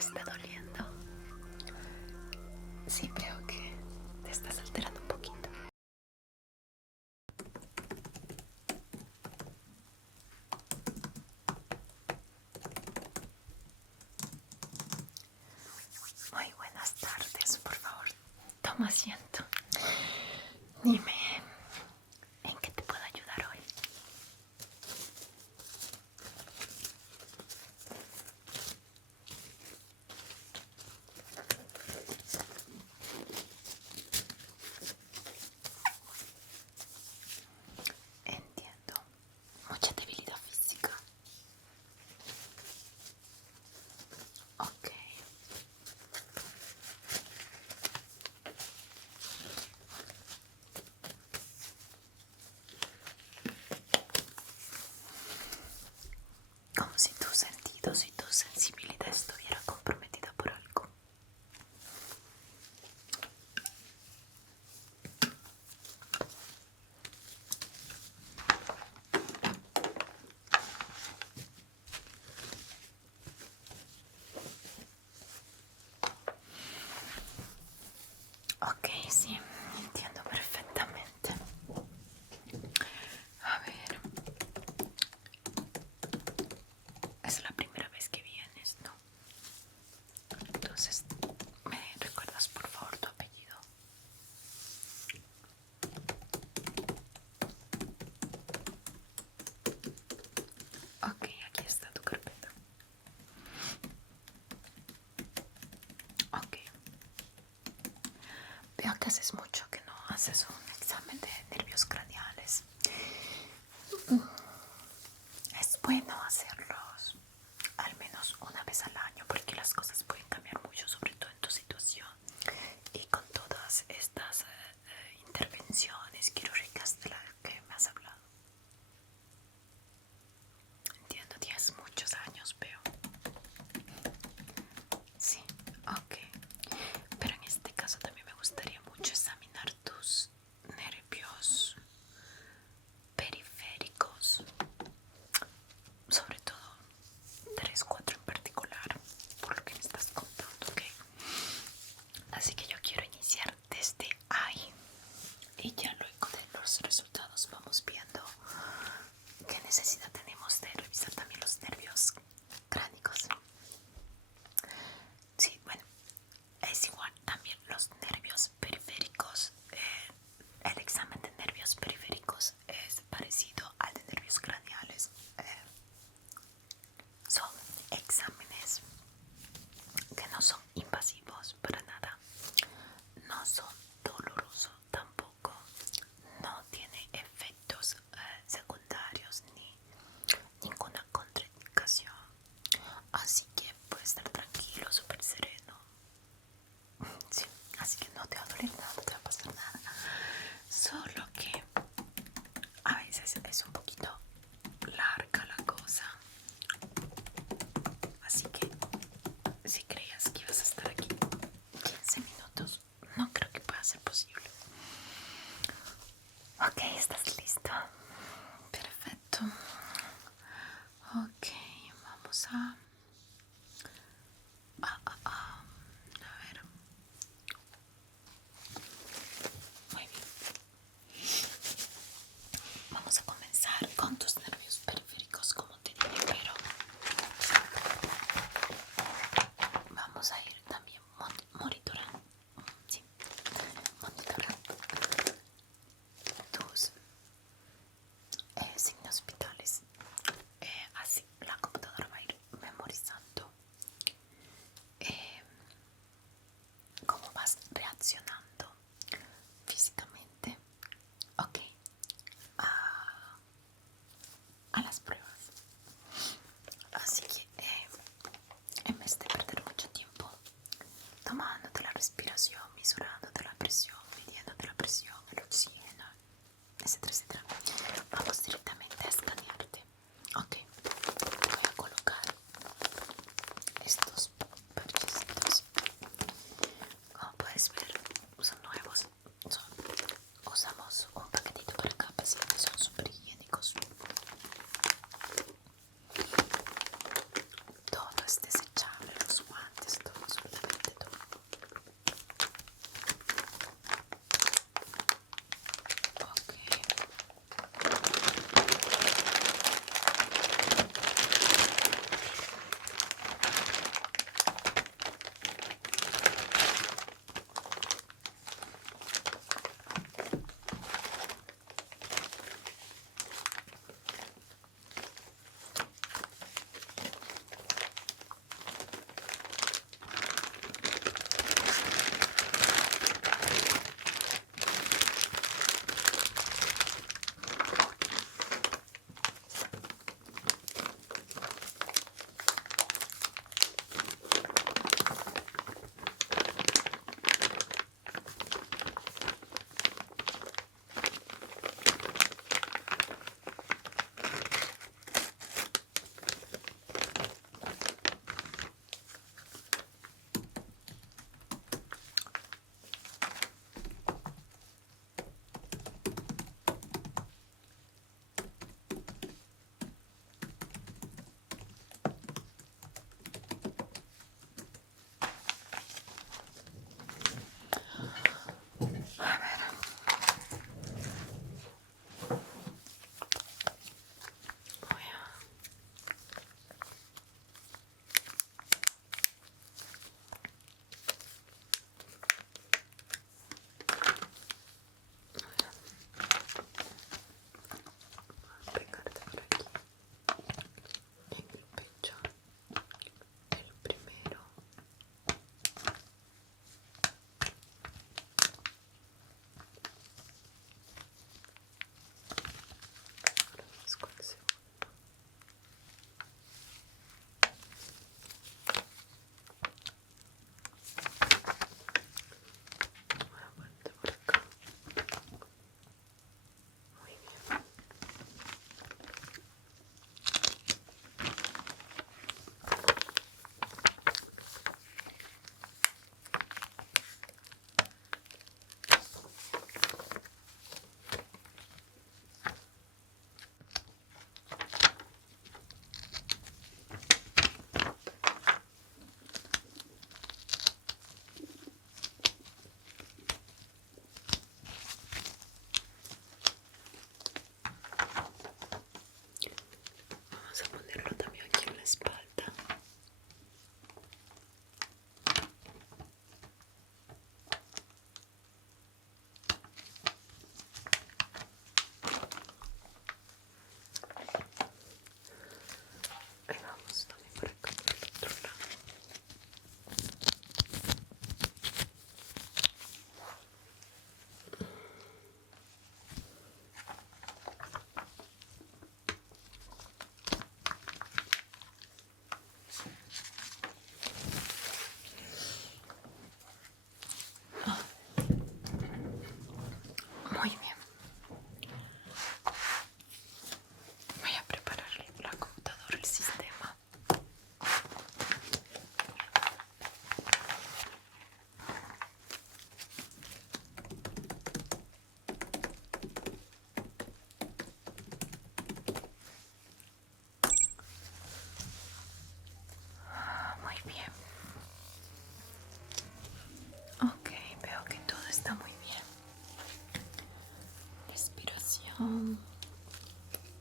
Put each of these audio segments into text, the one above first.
está doliendo. Sí, creo que te estás alterando un poquito. Muy buenas tardes, por favor, toma asiento. Dime, ¿en qué te puedo ayudar hoy? Entiendo. Mucha debilidad física. Ok. Como si tus sentidos y tu sensibilidad estuviera comprometida por algo. Ok, sí, entiendo perfectamente. A ver, es la primera vez que vienes, ¿no? Entonces, ¿me recuerdas por favor tu apellido? Ok, aquí está tu carpeta. Ok. Veo que haces mucho que no haces un examen de nervios craneales. Es bueno hacerlos al menos una vez al año porque las cosas pueden cambiar mucho, sobre todo en tu situación y con todas estas intervenciones quirúrgicas de las que me has hablado. Entiendo, tienes muchos años, veo. Sí, ok. Pero en este caso también me gustaría mucho examinar tus nervios periféricos, sobre todo 3, 4 en particular, por lo que me estás contando, ¿ok? Así que yo quiero iniciar desde ahí y ya luego de los resultados vamos viendo qué necesidad tenemos de revisar también los nervios cránicos. Sí, bueno, es igual también los nervios periféricos. El examen de nervios periféricos es parecido al de nervios craneales. Son exámenes que no son invasivos para nada, no son dolorosos tampoco, no tiene efectos secundarios ni ninguna contraindicación, así que puedes estar tranquilo, súper sereno. Sí, así que no te va a doler nada, no te va a pasar nada, solo que a veces es un poquito larga la cosa, así que si creías que ibas a estar aquí 15 minutos, no creo que pueda ser posible. Ok, ¿estás listo? Perfecto. Ok, vamos a ver.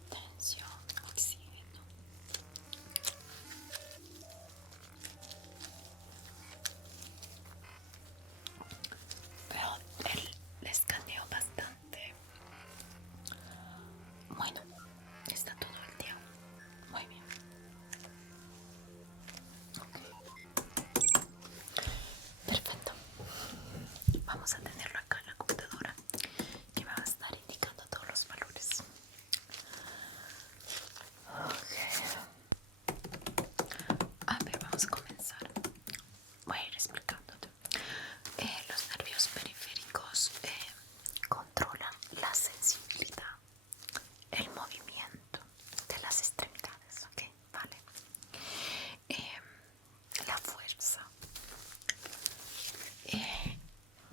tensión, oxígeno. Pero él le escaneó bastante. Bueno, está todo el día. Muy bien. Perfecto. Vamos a tenerlo acá en la computadora que va a estar indicando todos los valores. A ver, vamos a comenzar. Voy a ir explicándote. Los nervios periféricos controlan la sensibilidad, el movimiento de las extremidades, ¿ok? Vale. La fuerza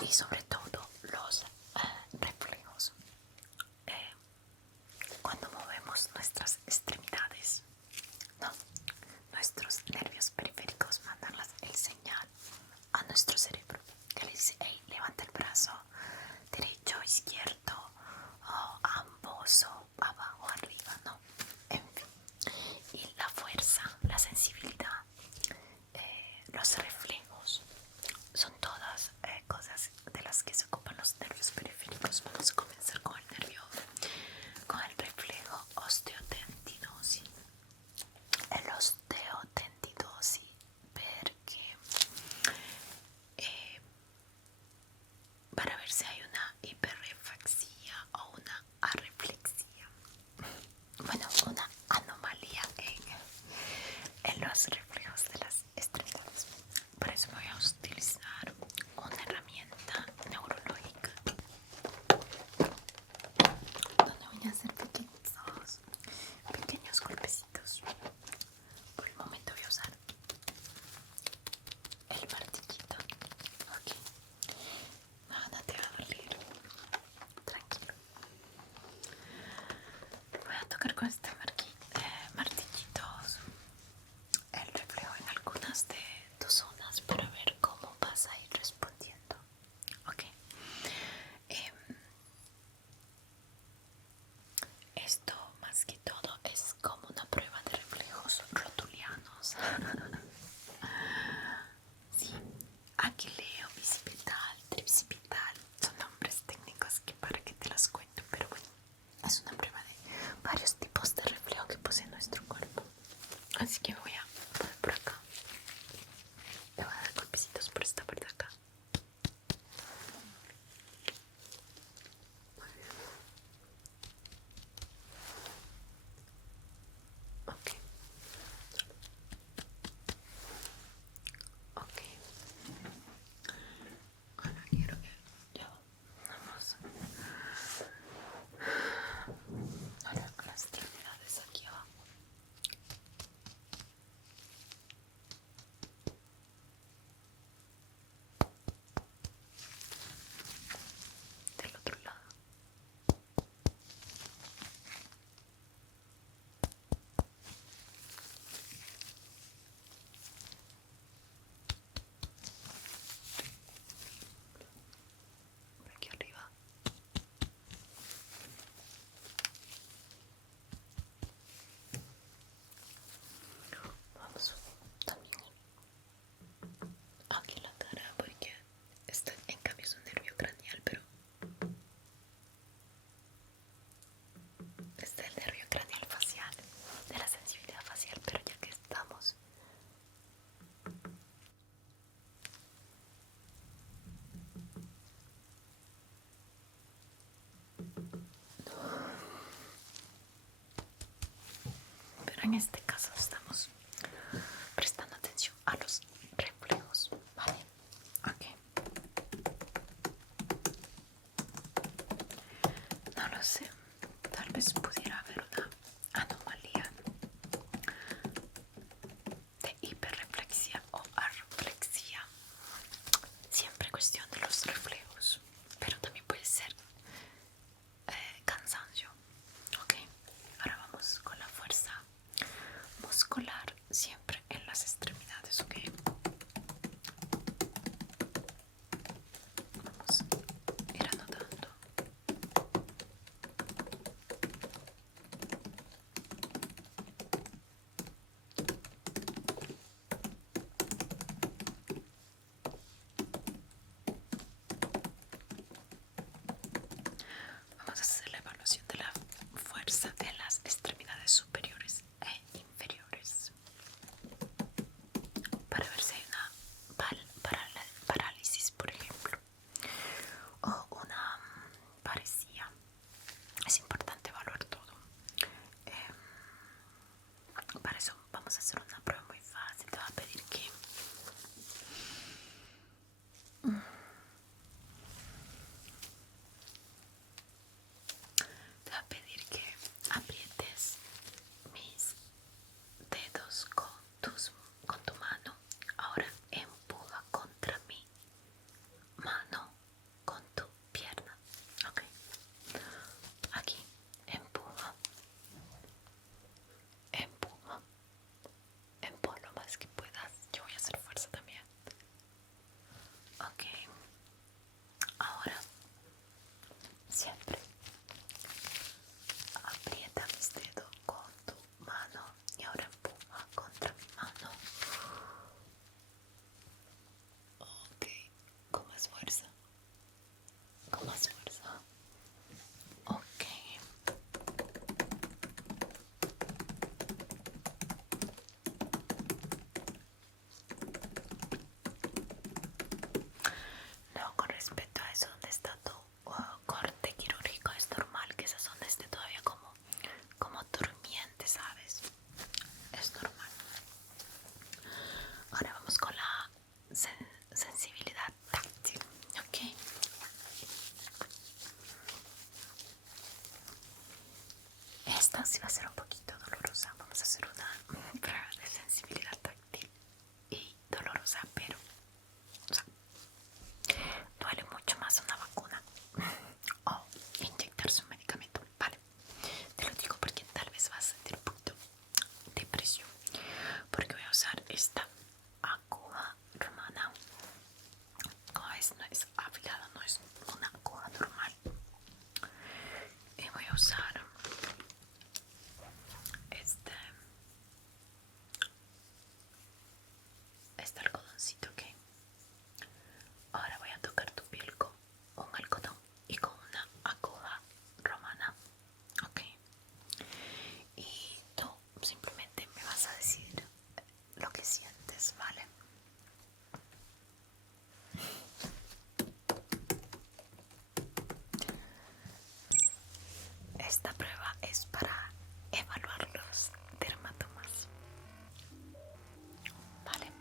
y sobre todo los reflejos cuando movemos nuestras extremidades, ¿no? Nuestros nervios periféricos mandan el señal a nuestro cerebro que le dice: hey, levanta el brazo derecho, izquierdo, o ambos, o abajo, arriba, ¿no? En fin. Y la fuerza, la sensibilidad, los reflejos son todas cosas de las que se ocupan los nervios periféricos. Vamos a comenzar con el reflejo osteotendinosi. El osteotendinosi perché para ver si hay una hiperreflexia o una arreflexia. Bueno, una anomalía en los reflejos de las extremidades. Para eso voy a utilizar una herramienta neurológica donde voy a hacer pequeños golpecitos. Por el momento voy a usar el martillito. Ok, nada te va a doler, tranquilo. Voy a tocar con este martillitos el reflejo en algunas de tus zonas para ver cómo vas a ir respondiendo. Ok. Esto más que todo es como una prueba de reflejos rotulianos. Sí, aquileo, bicipital, tricipital son nombres técnicos que para que te las cuento, pero bueno, es una prueba de varios tipos de reflejo que posee nuestro cuerpo. Así que voy a poner por acá. Le voy a dar golpecitos por esta parte de acá. Ok. Ok. Ahora quiero que ya vamos a las extremidades aquí abajo. Del otro lado. Por aquí arriba. Vamos también aquí en la cara porque este en cambio es un nervio craneal, pero este es el nervio craneal facial, de la sensibilidad facial, pero ya que estamos, pero en este caso estamos prestando atención a los reflejos, ¿vale? Ok. No lo sé, tal vez pudiera haber una anomalía de hiperreflexia o arreflexia. Siempre cuestión de los reflejos, pero también puede ser cansancio. Ok, ahora vamos con la fuerza muscular. para ver si hay una parálisis, por ejemplo, o una parecía. Es importante evaluar todo. Para eso vamos a hacer una prueba muy fácil. Te va a pedir que aprietes mis dedos con tu mano. Ahora empuja contra mi mano con tu pierna. Ok. Aquí. Empuja. Empuja. Empuja lo más que puedas. Yo voy a hacer fuerza también. Ok. Ahora siempre aprieta mis dedos con tu mano y ahora empuja contra mi mano. Ok, con más fuerza. Con más fuerza. Ok. No, con respecto a eso, donde está tu corte quirúrgico, es normal que esa zona esté todavía como durmiente, ¿sabes? Es normal. Ahora vamos con la sensibilidad táctil, ¿ok? Esta sí va a ser un poquito dolorosa. Vamos a hacer una prueba de sensibilidad táctil y dolorosa, pero o sea, duele mucho más una vacuna o inyectarse un medicamento, ¿vale? Te lo digo porque tal vez vas a sentir un poquito de presión, porque voy a usar esta aguja romana. Como ves, no es afilada, no es una aguja normal. Y voy a usar este algodoncito, ¿ok? Ahora voy a tocar tu piel con un algodón y con una aguja romana, ¿ok? Y tú simplemente me vas a decir lo que sientes, ¿vale? Esta prueba es para evaluar los dermatomas, ¿vale?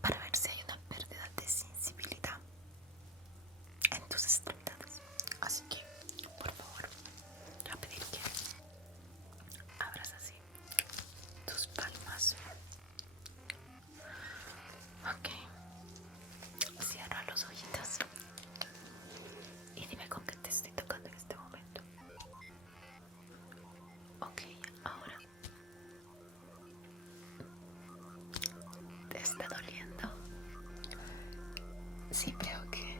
Para ver si hay una pérdida de sensibilidad en tus extremidades. Así que, por favor, te voy a pedir que abras así tus palmas. Ok. Cierra los ojitos y dime con qué te estoy tocando en este momento. Ok, ahora te está doliendo. Sí, creo que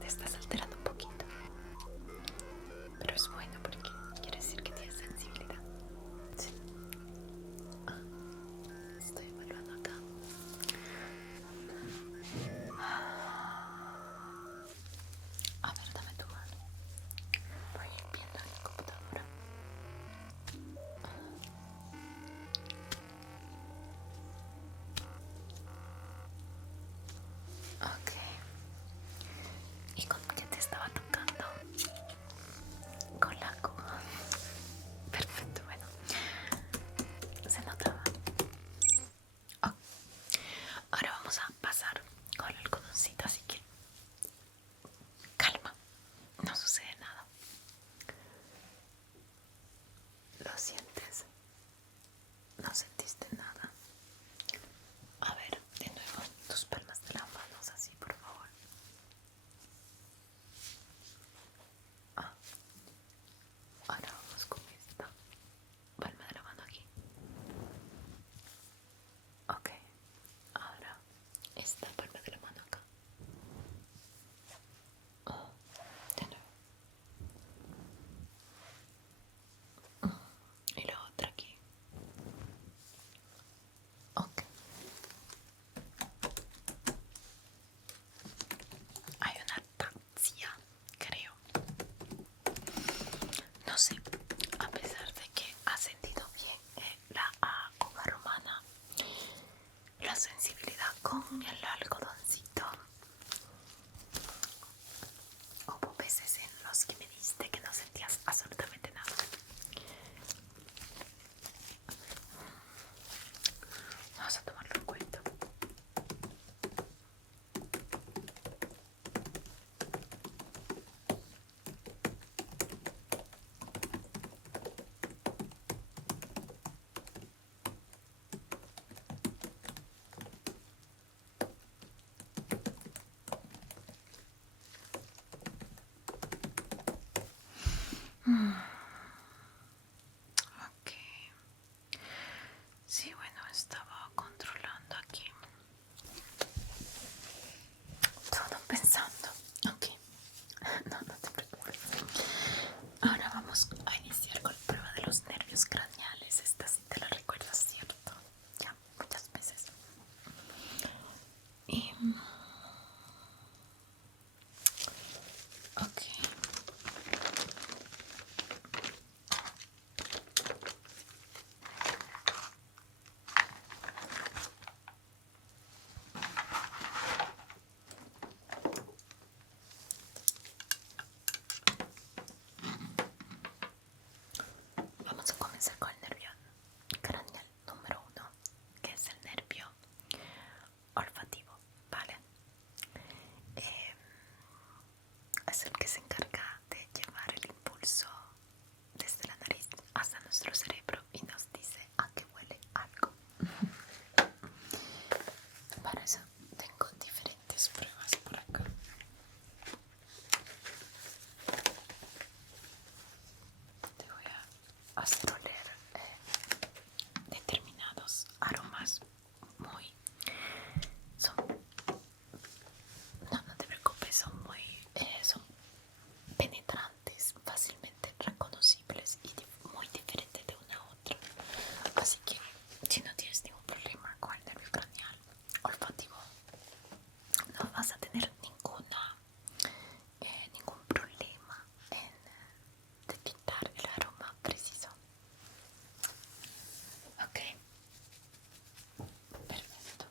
te estás alterando un poquito, pero es bueno porque quiere decir que tienes sensibilidad. Sí. Estoy evaluando acá. A ver, dame tu mano. Voy viendo en mi computadora. Ok. ¿Y con qué te estaba tocando? Con la aguja. Perfecto, bueno. Se notaba. Oh. Ahora vamos a pasar con el algodoncito, así que calma. No sucede nada. ¿Lo sientes? ¿No sentiste nada? A ver, de nuevo, tus palmas de las manos así, por favor. Ah, ahora vamos con esta palma de la mano aquí. Ok, ahora esta palma de la mano acá. Oh, de nuevo. Y la otra aquí. es el que se encarga de llevar el impulso desde la nariz hasta nuestro cerebro y nos dice a qué huele algo. Para eso tengo diferentes pruebas por acá. Te voy a hacer oler determinados aromas muy... Son, no te preocupes, son penetrantes, fácilmente reconocibles y muy diferentes de una a otra. Así que si no tienes ningún problema con el nervio craneal olfativo, no vas a tener ningún problema en detectar el aroma preciso. Ok, perfecto.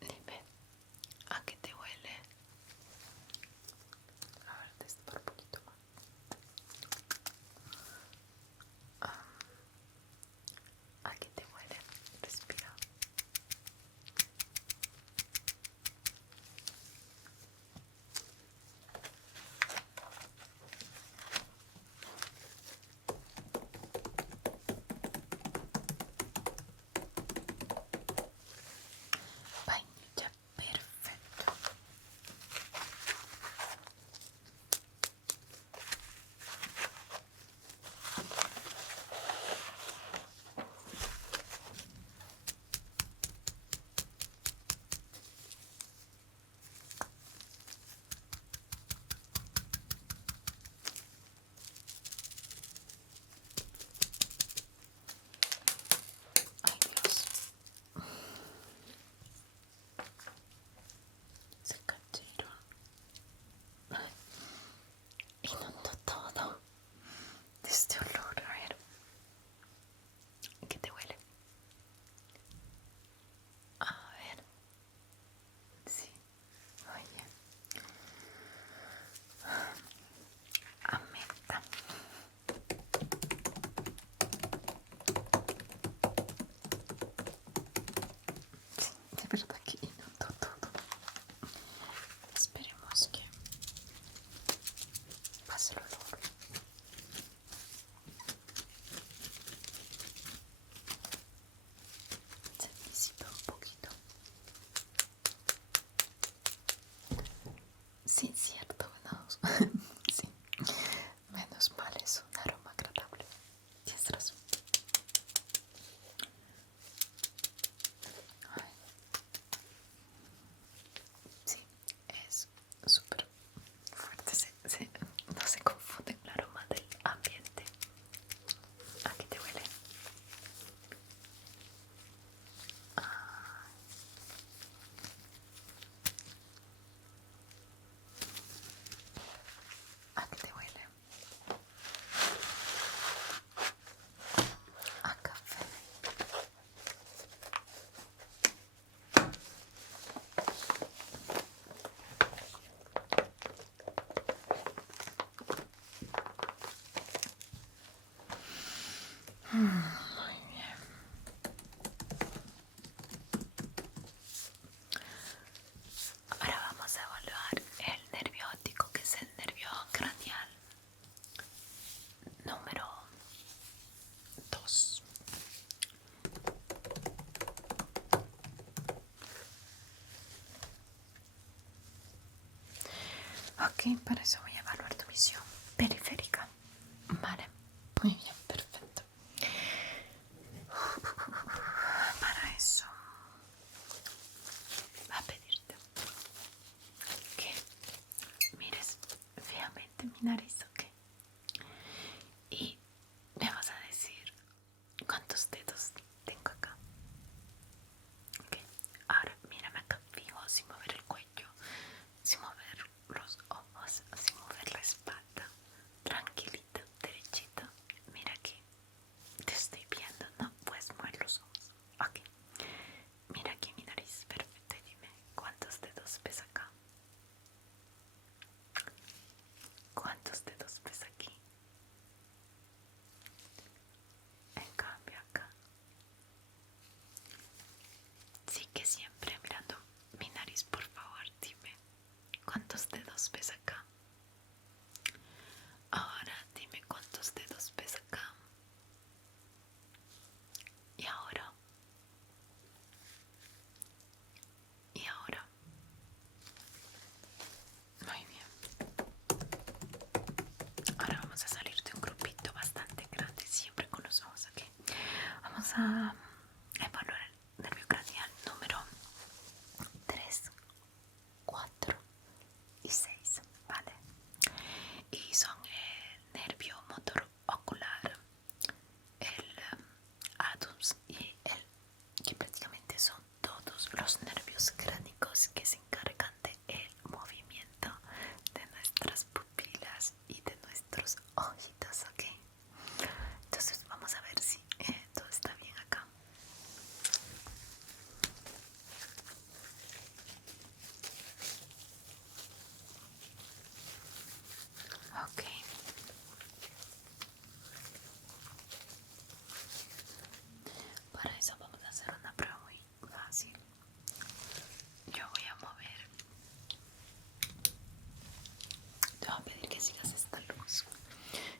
Dime, ¿a qué te huele? A ver, destapar un poquito más. ¿A qué te huele? Respira. Vainilla, perfecto. Ay, Dios. Se cayeron. Inundó todo de este olor. A ver, ¿qué te huele? A ver, sí, oye, a menta. Sí, de verdad que inundó todo. Esperemos que pase el olor. Se disipa un poquito. Sí, cierto, menos. Sí, menos mal, es un aroma agradable. Tienes razón. Ay, sí, es súper fuerte. No se confunde el aroma del ambiente. ¿A qué te huele? ¿A qué te huele? A café. Muy bien. Ahora vamos a evaluar el nervio óptico, que es el nervio craneal número 2. Ok, para eso voy a evaluar tu visión periférica. Vale, muy bien, perfecto. Para eso va a pedirte que mires fijamente mi nariz, ok. Y me vas a decir cuántos dedos tengo acá. Ok, ahora mírame acá fijo, sin mover el cuello, sin mover los ojos, sin mover a evaluar el nervio craneal número 3, 4 y 6, ¿vale? Y son el nervio motor ocular, el adus y el que prácticamente son todos los nervios cránicos que se encargan del movimiento de nuestras pupilas y de nuestros ojitos, ¿ok? Entonces vamos a ver si todo está bien acá. Ok. Para eso vamos a hacer una prueba muy fácil. Yo voy a mover. Te voy a pedir que sigas esta luz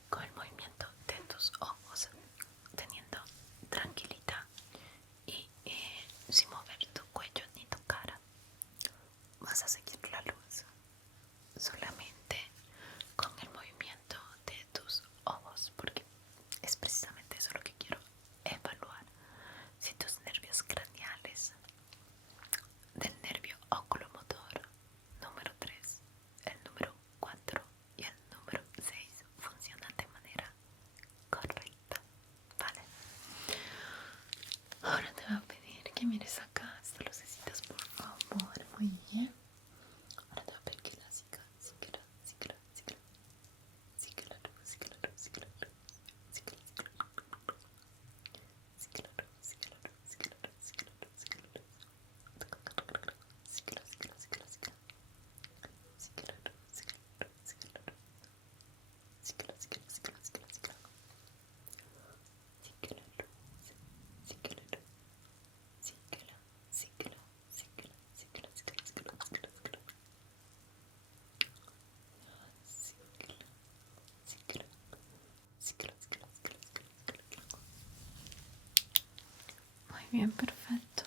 con el movimiento de tus ojos, teniendo tranquilidad y sin mover tu cuello ni tu cara. Vas a seguir la luz solamente con el movimiento de tus ojos, porque es precisamente eso lo que quiero evaluar. Si tus nervios craneales del nervio oculomotor número 3, el número 4 y el número 6 funcionan de manera correcta, ¿vale? Ahora te voy a pedir que mires acá estas lucecitas, por favor. Muy bien. Ahora te voy a pedir que la siga la luz, siga la luz, siga la luz, siga la luz, siga la luz, siga la luz, siga la luz, siga la luz, siga la luz, siga la luz, siga la luz. Síguela, síguela, síguela, síguela. Síguela, síguela, síguela. Síguela, síguela, síguela, síguela, síguela. Síguela, síguela, síguela, síguela, síguela, síguela, síguela, síguela, síguela, síguela. Síguela, síguela, síguela, síguela, síguela, síguela. Muy bien, perfecto.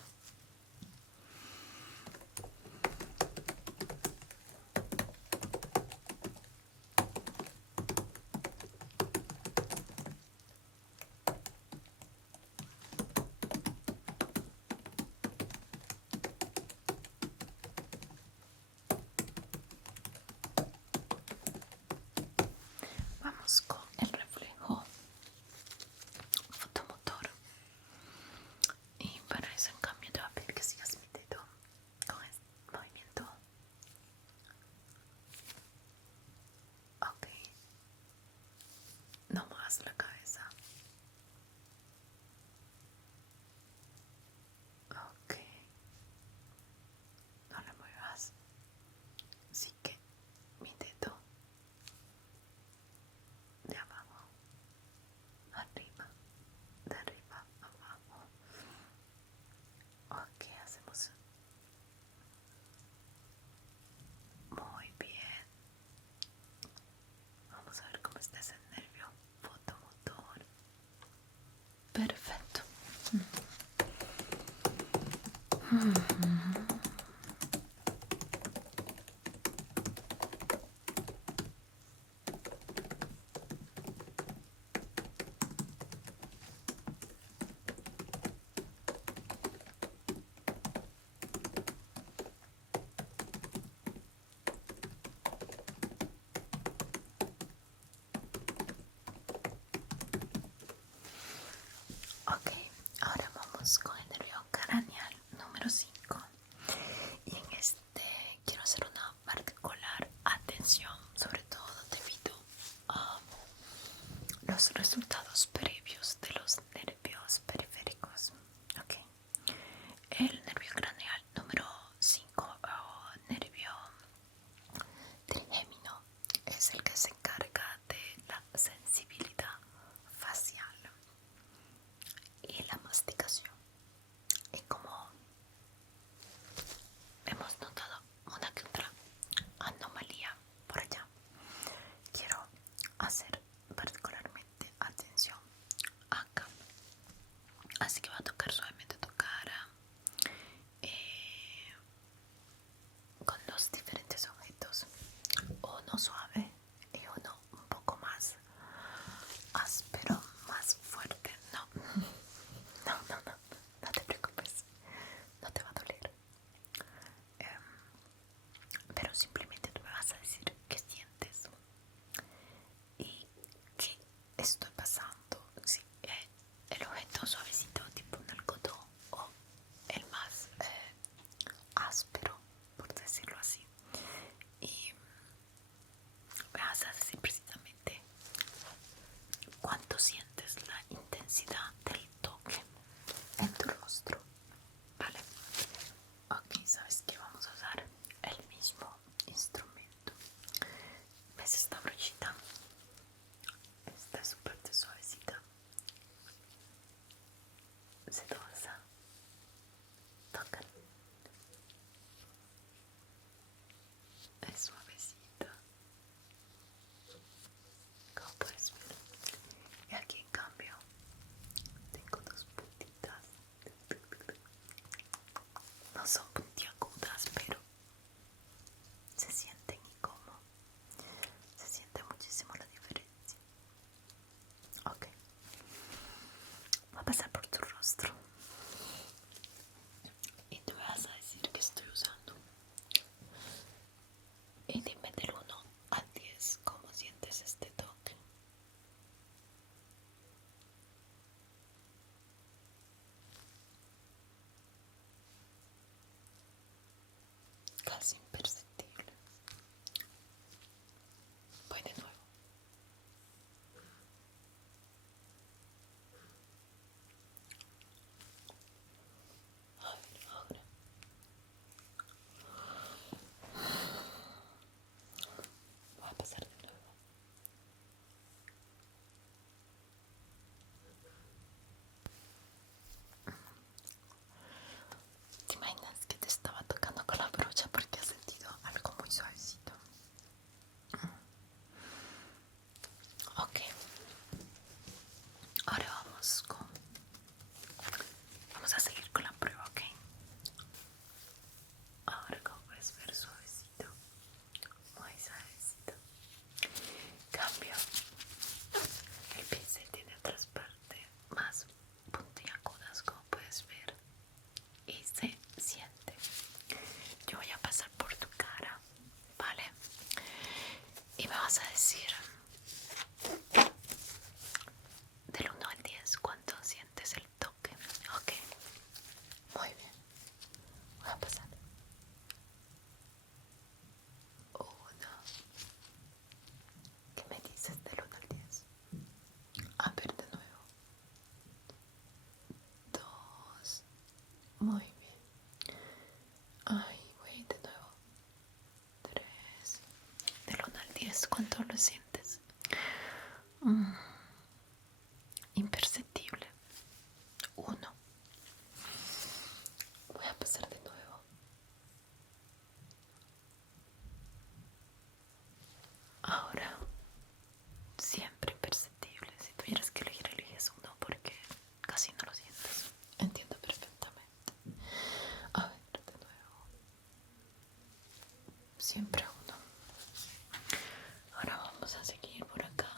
Vamos con el reflejo fotomotor. Y para eso, en cambio, te voy a pedir que sigas mi dedo con este movimiento. Ok. No muevas la cabeza. Ok. No la muevas. Así que mi dedo de abajo, arriba, de arriba, abajo. Ok, hacemos muy bien. Vamos a ver cómo está ese nervio fotomotor. Perfecto. Ok, ahora vamos con el nervio craneal número 5. Y en este quiero hacer una particular atención, sobre todo debido a los resultados previos de los nervios periféricos. Ok, el nervio craneal número 5 o nervio trigémino es el que se encarga de la sensibilidad facial y la masticación. Y como no son puntiagudas, pero se sienten y como se siente muchísimo la diferencia. Ok, voy a pasar por tu rostro y te vas a decir que estoy usando. Y dime del 1 al 10 cómo sientes este toque. Casi imperceptible. Voy de nuevo. A ver, ahora. Voy a pasar de nuevo. ¿Te imaginas que te estaba tocando con la brocha porque has sentido algo muy suavecito? Ok. Ahora vamos a seguir con la prueba, ¿ok? Ahora como puedes ver, suavecito, muy suavecito. Cambio. El pincel tiene otras partes más puntiagudas, como puedes ver, y se siente. Yo voy a pasar por tu cara, ¿vale? Y me vas a decir del 1 al 10 cuánto sientes el toque. Ok, muy bien. Voy a pasar. 1. ¿Qué me dices del 1 al 10? A ver de nuevo. 2. Muy bien. Ay, voy de nuevo. 3. Del 1 al 10, ¿cuánto lo sientes? Imperceptible. 1. Voy a pasar de nuevo. Ahora, siempre imperceptible. Si tuvieras que elegir, eliges 1 porque casi no lo sientes. Entiendo perfectamente. A ver, de nuevo. Siempre 1. Ahora vamos a seguir por acá.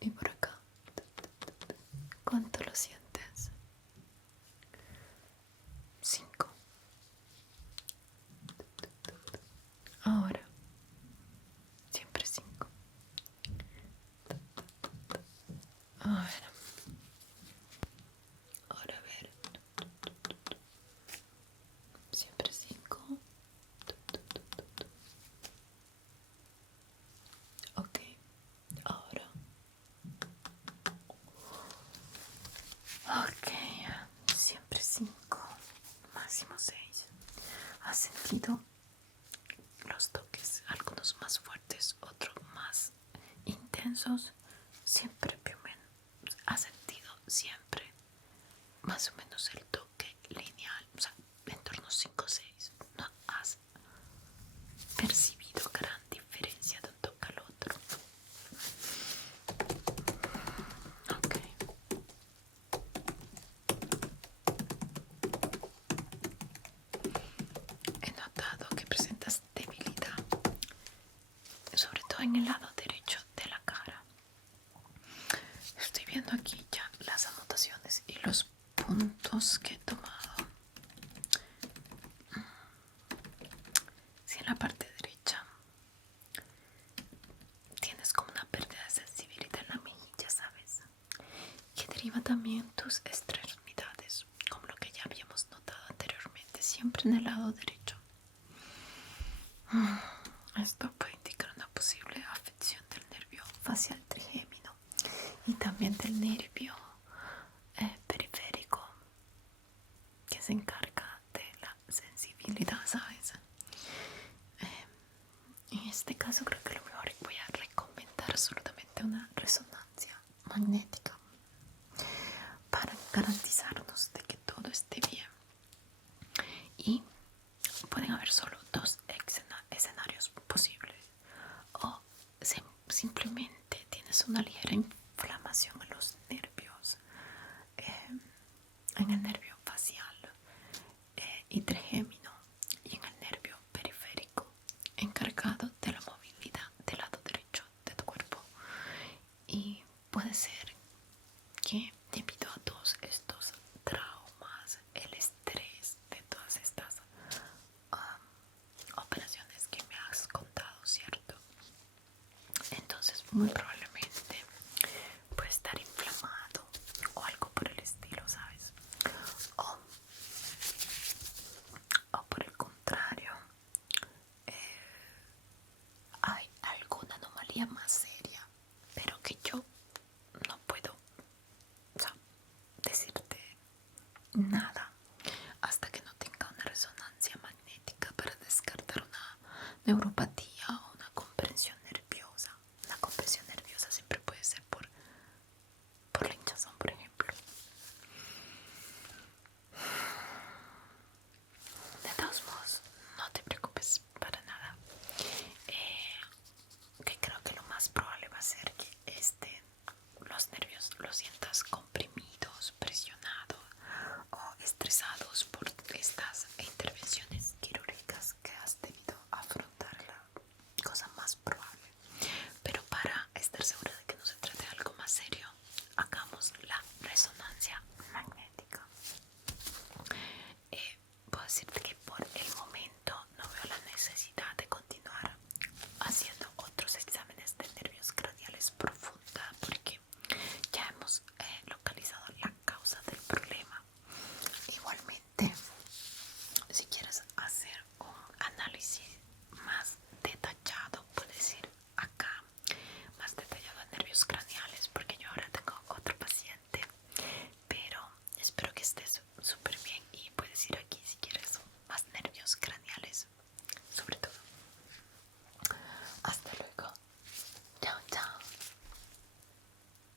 Y por acá. ¿Cuánto lo sientes? 5. Ahora, siempre 5. Ahora, a ver. Siempre 5. Ok, ahora. Ok, siempre 5. Máximo 6. ¿Has sentido los toques? Algunos más fuertes, otros más intensos. Siempre primero. ¿Has sentido siempre más o menos el toque lineal? O sea, en torno a 5 o 6. ¿No has percibido gran diferencia de un toque al otro? Ok. He notado que presentas debilidad, sobre todo en el lado derecho de la cara. Estoy viendo aquí ya las anotaciones y los puntos que he tomado. Si en la parte derecha tienes como una pérdida de sensibilidad en la mejilla, ¿sabes? Que deriva también tus extremidades, como lo que ya habíamos notado anteriormente, siempre en el lado derecho. Esto puede indicar una posible afección del nervio facial trigémino y también del nervio periférico, que se encarga de la sensibilidad, ¿sabes? En este caso creo que lo mejor voy a recomendar absolutamente una resonancia magnética para garantizarnos de que todo esté bien. Y pueden haber solo 2 escenarios posibles. O simplemente tienes una ligera inflamación en los nervios en el nervio facial y trigémino y en el nervio periférico encargado de la movilidad del lado derecho de tu cuerpo. Y puede ser que debido a todos estos traumas, el estrés de todas estas operaciones que me has contado, ¿cierto? Entonces muy probablemente puede estar inflamado o algo por el estilo, ¿sabes? O, o por el contrario, hay alguna anomalía más seria, pero que yo no puedo, o sea, decirte nada hasta que no tenga una resonancia magnética para descartar una neuropatía